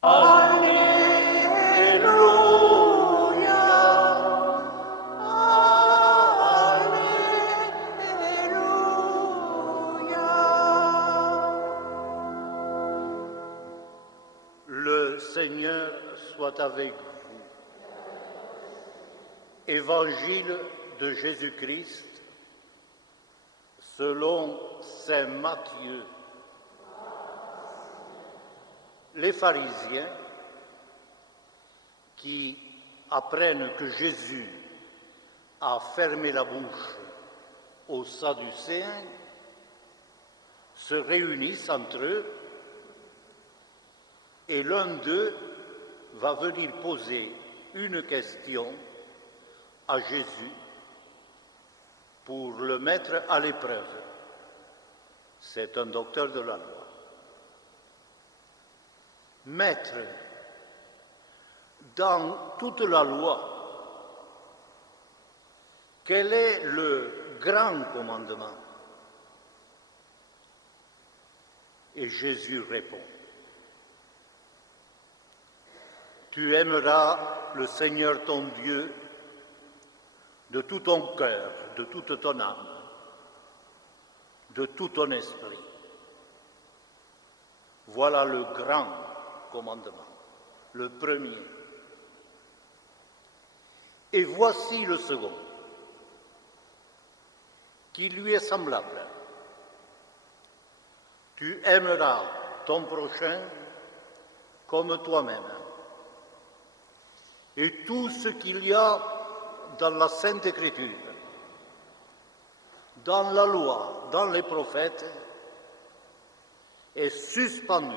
Le Seigneur soit avec vous. Évangile de Jésus-Christ selon saint Matthieu. Les pharisiens qui apprennent que Jésus a fermé la bouche aux Sadducéens se réunissent entre eux et l'un d'eux va venir poser une question à Jésus pour le mettre à l'épreuve. C'est un docteur de la loi. Maître, dans toute la loi, quel est le grand commandement? Et Jésus répond: tu aimeras le Seigneur ton Dieu de tout ton cœur, de toute ton âme, de tout ton esprit. Voilà le grand commandement, le premier. Et voici le second, qui lui est semblable. Tu aimeras ton prochain comme toi-même. Et tout ce qu'il y a dans la Sainte Écriture, dans la loi, dans les prophètes, est suspendu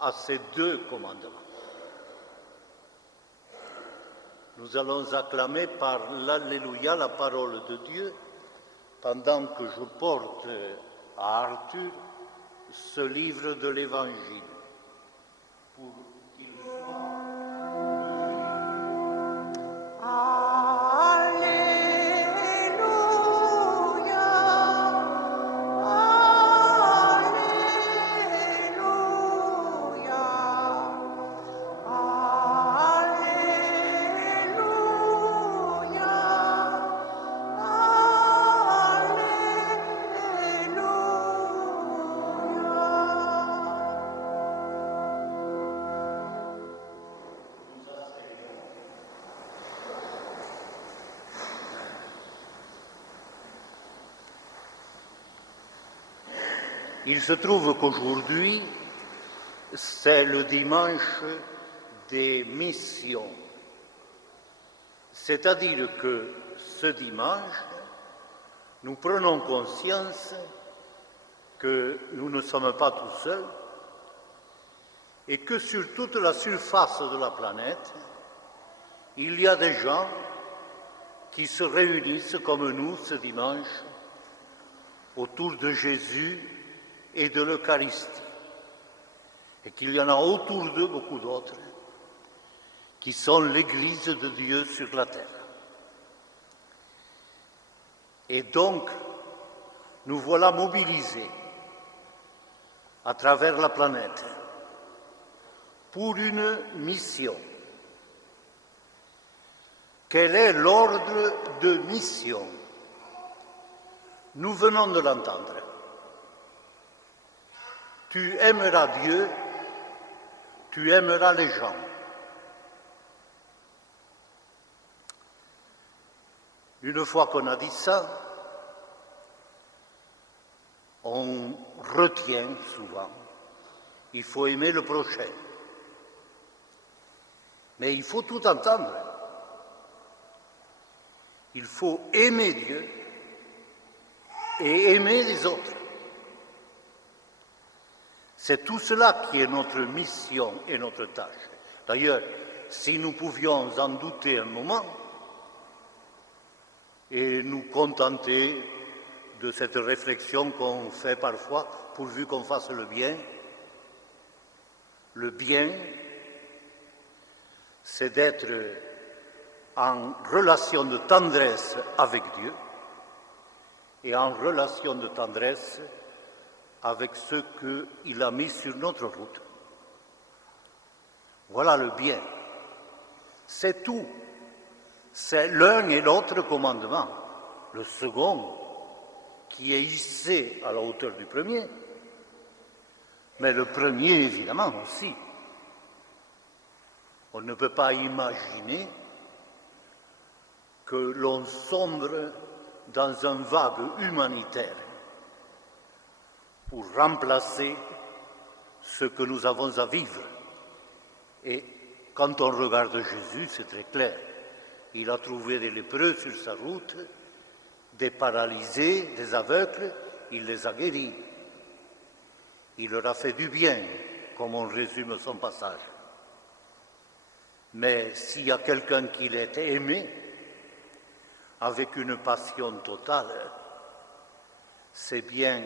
à ces deux commandements. Nous allons acclamer par l'Alléluia la parole de Dieu pendant que je porte à Arthur ce livre de l'Évangile pour qu'il soit Il se trouve qu'aujourd'hui, c'est le dimanche des missions. C'est-à-dire que ce dimanche, nous prenons conscience que nous ne sommes pas tout seuls et que sur toute la surface de la planète, il y a des gens qui se réunissent comme nous ce dimanche autour de Jésus et de l'Eucharistie, et qu'il y en a autour d'eux beaucoup d'autres qui sont l'Église de Dieu sur la terre. Et donc, nous voilà mobilisés à travers la planète pour une mission. Quel est l'ordre de mission? Nous venons de l'entendre. Tu aimeras Dieu, tu aimeras les gens. Une fois qu'on a dit ça, on retient souvent, il faut aimer le prochain. Mais il faut tout entendre. Il faut aimer Dieu et aimer les autres. C'est tout cela qui est notre mission et notre tâche. D'ailleurs, si nous pouvions en douter un moment et nous contenter de cette réflexion qu'on fait parfois, pourvu qu'on fasse le bien, c'est d'être en relation de tendresse avec Dieu et en relation de tendresse avec ceux qu'il a mis sur notre route. Voilà le bien. C'est tout. C'est l'un et l'autre commandement. Le second, qui est hissé à la hauteur du premier, mais le premier, évidemment, aussi. On ne peut pas imaginer que l'on sombre dans un vague humanitaire pour remplacer ce que nous avons à vivre. Et quand on regarde Jésus, c'est très clair. Il a trouvé des lépreux sur sa route, des paralysés, des aveugles, il les a guéris. Il leur a fait du bien, comme on résume son passage. Mais s'il y a quelqu'un qui l'a aimé, avec une passion totale, c'est bien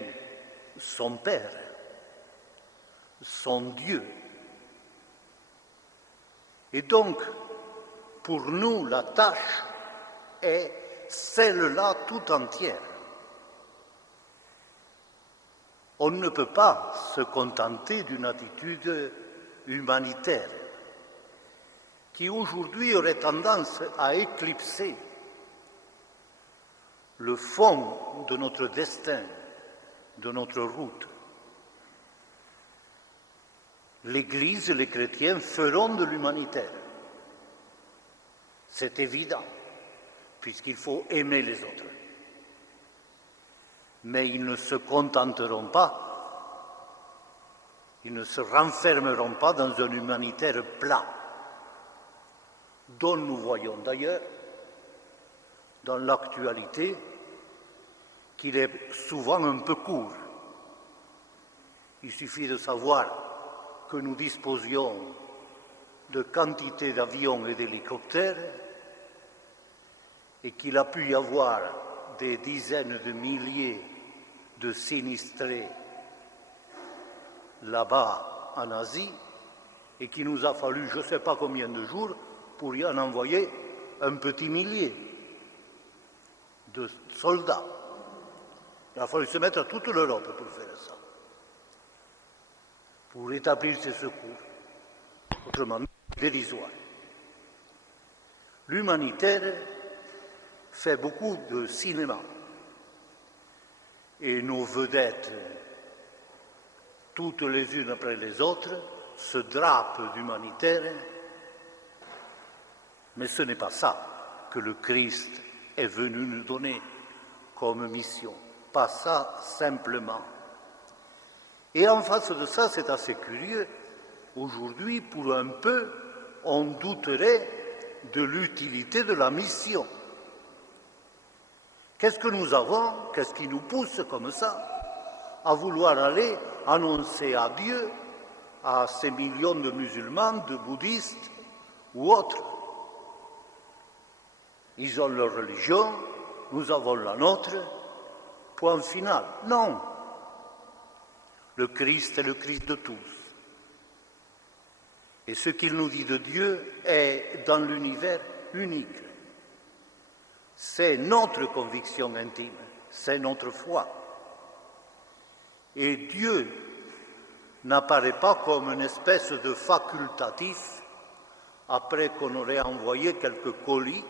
son Père, son Dieu. Et donc, pour nous, la tâche est celle-là tout entière. On ne peut pas se contenter d'une attitude humanitaire qui aujourd'hui aurait tendance à éclipser le fond de notre destin, de notre route. L'Église, les chrétiens feront de l'humanitaire. C'est évident, puisqu'il faut aimer les autres. Mais ils ne se contenteront pas, ils ne se renfermeront pas dans un humanitaire plat, dont nous voyons d'ailleurs dans l'actualité qu'il est souvent un peu court. Il suffit de savoir que nous disposions de quantités d'avions et d'hélicoptères et qu'il a pu y avoir des dizaines de milliers de sinistrés là-bas en Asie et qu'il nous a fallu je ne sais pas combien de jours pour y en envoyer un petit millier de soldats. Il a fallu se mettre à toute l'Europe pour faire ça, pour établir ces secours, autrement dérisoires. L'humanitaire fait beaucoup de cinéma et nos vedettes, toutes les unes après les autres, se drapent d'humanitaire, mais ce n'est pas ça que le Christ est venu nous donner comme mission, pas ça simplement. Et en face de ça, c'est assez curieux, aujourd'hui, pour un peu, on douterait de l'utilité de la mission. Qu'est-ce que nous avons, qu'est-ce qui nous pousse comme ça à vouloir aller annoncer à Dieu, à ces millions de musulmans, de bouddhistes ou autres? Ils ont leur religion, nous avons la nôtre, point final. Non. Le Christ est le Christ de tous. Et ce qu'il nous dit de Dieu est dans l'univers unique. C'est notre conviction intime, c'est notre foi. Et Dieu n'apparaît pas comme une espèce de facultatif après qu'on aurait envoyé quelques colis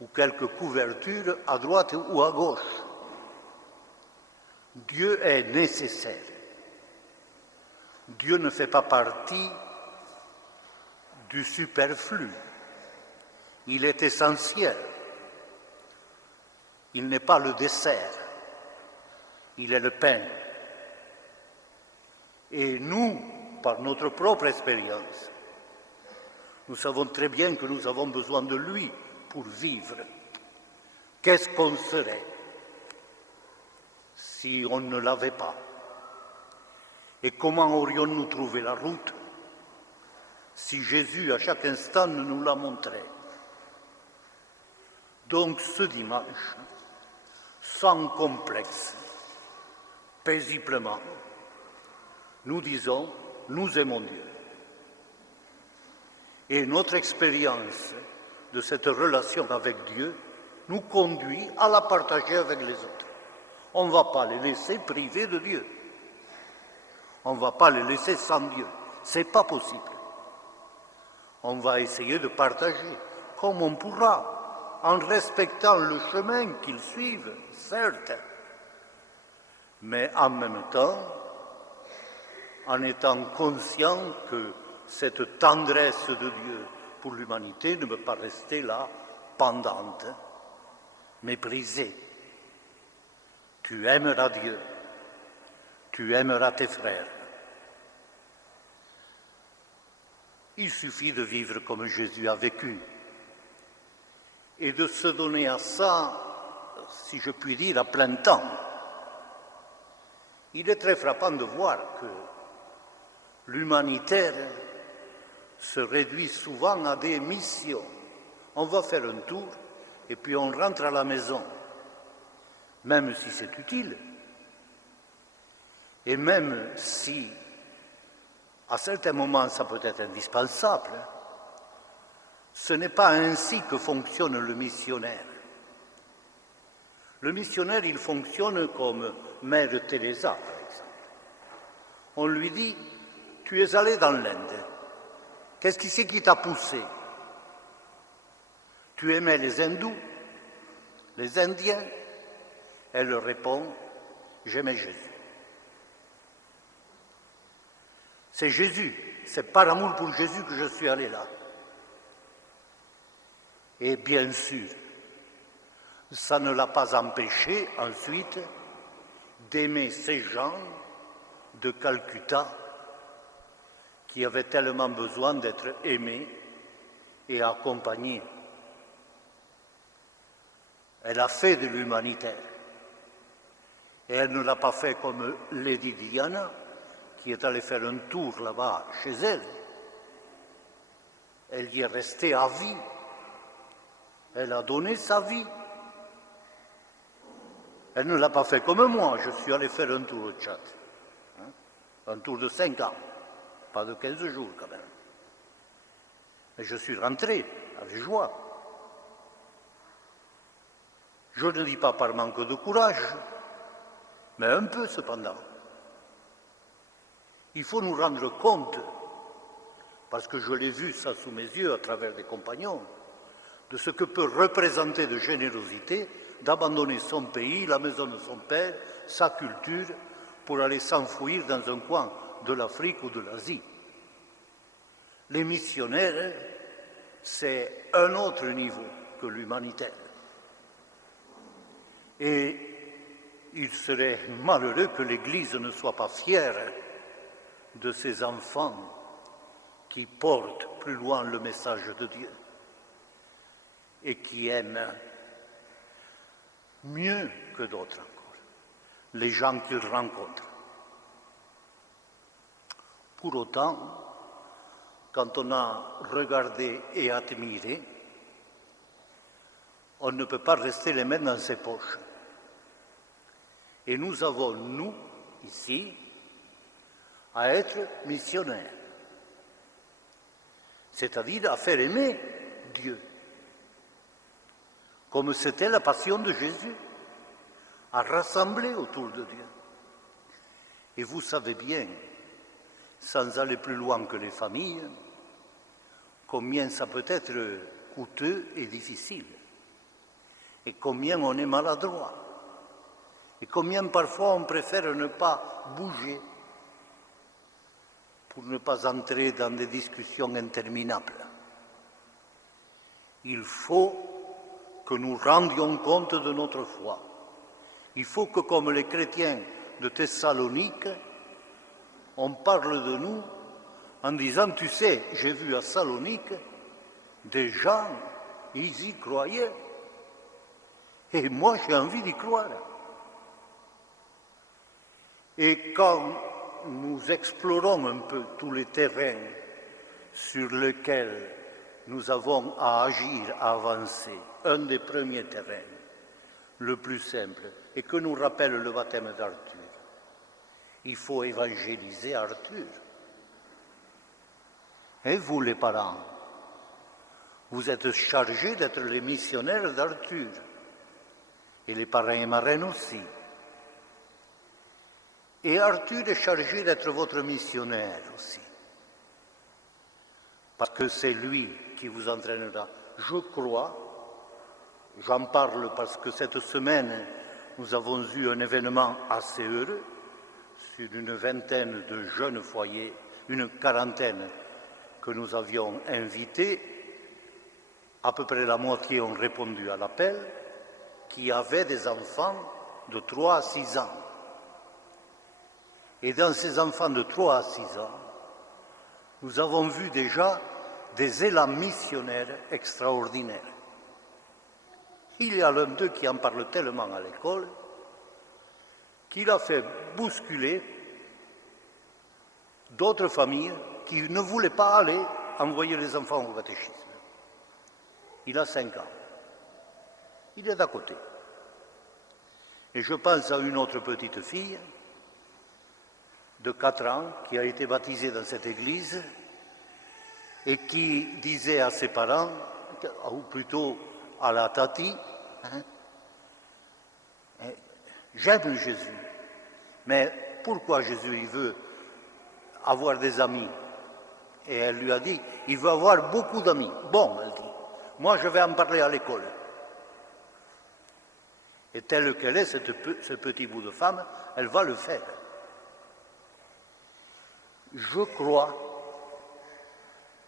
ou quelques couvertures à droite ou à gauche. Dieu est nécessaire. Dieu ne fait pas partie du superflu. Il est essentiel. Il n'est pas le dessert. Il est le pain. Et nous, par notre propre expérience, nous savons très bien que nous avons besoin de lui pour vivre. Qu'est-ce qu'on serait si on ne l'avait pas? Et comment aurions-nous trouvé la route si Jésus, à chaque instant, nous la montrait? Donc ce dimanche, sans complexe, paisiblement, nous disons, nous aimons Dieu. Et notre expérience de cette relation avec Dieu nous conduit à la partager avec les autres. On ne va pas les laisser privés de Dieu. On ne va pas les laisser sans Dieu. Ce n'est pas possible. on va essayer de partager comme on pourra, en respectant le chemin qu'ils suivent, certes, mais en même temps, en étant conscient que cette tendresse de Dieu pour l'humanité ne peut pas rester là, pendante, méprisée. Tu aimeras Dieu, tu aimeras tes frères. Il suffit de vivre comme Jésus a vécu et de se donner à ça, si je puis dire, à plein temps. Il est très frappant de voir que l'humanitaire se réduit souvent à des missions. On va faire un tour et puis on rentre à la maison, même si c'est utile. Et même si, à certains moments, ça peut être indispensable, ce n'est pas ainsi que fonctionne le missionnaire. Le missionnaire, il fonctionne comme Mère Teresa, par exemple. On lui dit, tu es allé dans l'Inde. Qu'est-ce qui c'est qui t'a poussé? Tu aimais les hindous, les Indiens? Elle répond, j'aimais Jésus. C'est Jésus, c'est par amour pour Jésus que je suis allé là. Et bien sûr, ça ne l'a pas empêché ensuite d'aimer ces gens de Calcutta qui avaient tellement besoin d'être aimés et accompagnés. Elle a fait de l'humanitaire. Et elle ne l'a pas fait comme Lady Diana, qui est allée faire un tour là-bas chez elle. Elle y est restée à vie. Elle a donné sa vie. Elle ne l'a pas fait comme moi. Je suis allé faire un tour au Tchad. Un tour de 5 ans. Pas de 15 jours quand même. Mais je suis rentré avec joie. Je ne dis pas par manque de courage, mais un peu cependant. Il faut nous rendre compte, parce que je l'ai vu ça sous mes yeux à travers des compagnons, de ce que peut représenter de générosité d'abandonner son pays, la maison de son père, sa culture, pour aller s'enfouir dans un coin de l'Afrique ou de l'Asie. Les missionnaires, c'est un autre niveau que l'humanitaire. Et il serait malheureux que l'Église ne soit pas fière de ses enfants qui portent plus loin le message de Dieu et qui aiment mieux que d'autres encore les gens qu'ils rencontrent. Pour autant, quand on a regardé et admiré, on ne peut pas rester les mains dans ses poches. Et nous avons, nous, ici, à être missionnaires, c'est-à-dire à faire aimer Dieu, comme c'était la passion de Jésus, à rassembler autour de Dieu. Et vous savez bien, sans aller plus loin que les familles, combien ça peut être coûteux et difficile, et combien on est maladroit, et combien parfois on préfère ne pas bouger pour ne pas entrer dans des discussions interminables. Il faut que nous rendions compte de notre foi. Il faut que, comme les chrétiens de Thessalonique, on parle de nous en disant, tu sais, j'ai vu à Salonique des gens, ils y croyaient, et moi j'ai envie d'y croire. Et quand nous explorons un peu tous les terrains sur lesquels nous avons à agir, à avancer, un des premiers terrains, le plus simple, et que nous rappelle le baptême d'Arthur, il faut évangéliser Arthur. Et vous, les parents, vous êtes chargés d'être les missionnaires d'Arthur, et les parrains et marraines aussi. Et Arthur est chargé d'être votre missionnaire aussi. parce que c'est lui qui vous entraînera. Je crois, j'en parle parce que cette semaine, nous avons eu un événement assez heureux sur une vingtaine de jeunes foyers, une quarantaine que nous avions invités. À peu près la moitié ont répondu à l'appel, qui avaient des enfants de 3 à 6 ans. Et dans ces enfants de 3 à 6 ans, nous avons vu déjà des élans missionnaires extraordinaires. Il y a l'un d'eux qui en parle tellement à l'école qu'il a fait bousculer d'autres familles qui ne voulaient pas aller envoyer les enfants au catéchisme. Il a 5 ans. Il est d'à côté. Et je pense à une autre petite fille de 4 ans qui a été baptisée dans cette église et qui disait à ses parents, ou plutôt à la tati, j'aime Jésus, mais pourquoi Jésus il veut avoir des amis? Et elle lui a dit, il veut avoir beaucoup d'amis. Bon, elle dit, moi je vais en parler à l'école. Et telle qu'elle est, ce petit bout de femme, elle va le faire. Je crois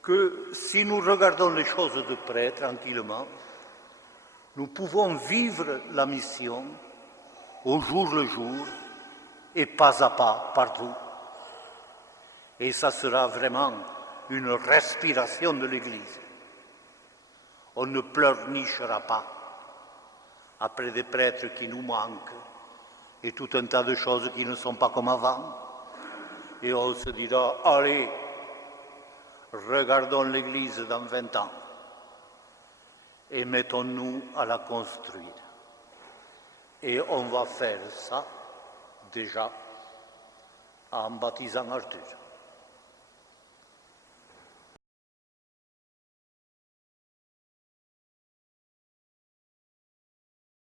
que si nous regardons les choses de près, tranquillement, nous pouvons vivre la mission au jour le jour et pas à pas, partout. Et ça sera vraiment une respiration de l'Église. On ne pleurnichera pas après des prêtres qui nous manquent et tout un tas de choses qui ne sont pas comme avant. Et on se dira, allez, regardons l'Église dans 20 ans et mettons-nous à la construire. Et on va faire ça déjà en baptisant Arthur.